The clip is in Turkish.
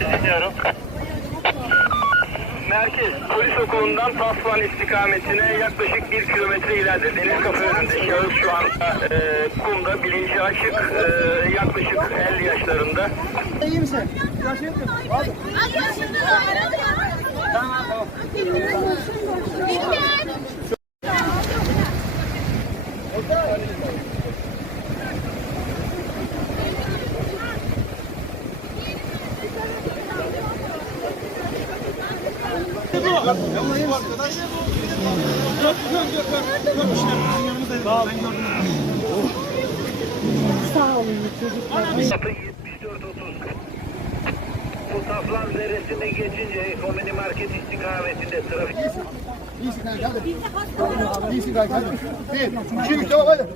Dinliyorum. Merkez polis okulundan Tasman istikametine yaklaşık bir kilometre ileride deniz kafe önünde şahıs şu anda e, kumda bilinci açık e, yaklaşık 50 yaşlarında. İyi misin? Hadi. Tamam tamam. Yapı 74-30. Bu Taflan Zerresi'ne geçince Komini Market istikametinde trafik İyisin kanka hadi. İyisin kanka hadi. Bir, iki, üç, tamam hadi.